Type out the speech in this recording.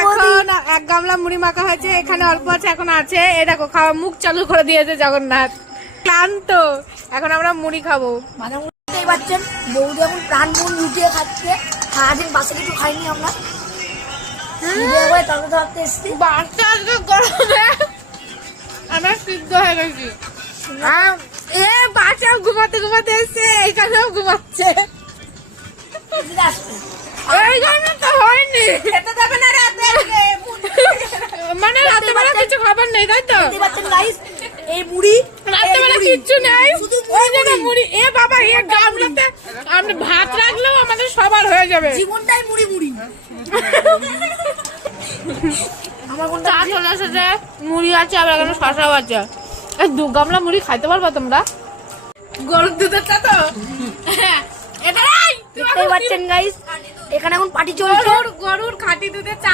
এখন এক গামলা মুড়ি মাখা হয়েছে, এখানে অল্প আছে, এখন আছে। এই দেখো খাওয়া মুখ চালু করে দিয়েছে জগন্নাথ, ক্লান্ত। এখন আমরা মুড়ি খাবো। বুঝতেই পারছেন বৌদি এখন প্রাণ মন লুটিয়ে খাচ্ছে। সারাদিন বাসে কিছু খাইনি আমরা, ধরতে এসছি। বাচ্চা আজকে গরমে আমরা সিদ্ধ হয়ে গেছি। এ বাচ্চা ঘুমাতে ঘুমাতে এসছে, এখানেও ঘুমাচ্ছে। এই জন্য তো হয়নি, খেতে দেবে না রাতে। মানে রাতে বেলা কিছু খাবার নেই, তাই তো? এই মুড়ি রাতে বেলা কিচ্ছু নেই, ওই জন্য মুড়ি। এ বাবা, এ গামলাতে আমরা ভাত রাখলেও আমাদের সবার হয়ে যাবে। জীবনটাই মুড়ি মুড়ি। আমার কোনটা চলে এসেছে, মুড়ি আছে, আবার এখানে শশাও আছে। এই 2 গামলা মুড়ি খাইতে পারবা তোমরা? গরুর দুধের চা তো দেখতেই পাচ্ছেন গাইস, এখানে এখন পার্টি চলছে। গরুর খাঁটি দুধের চা।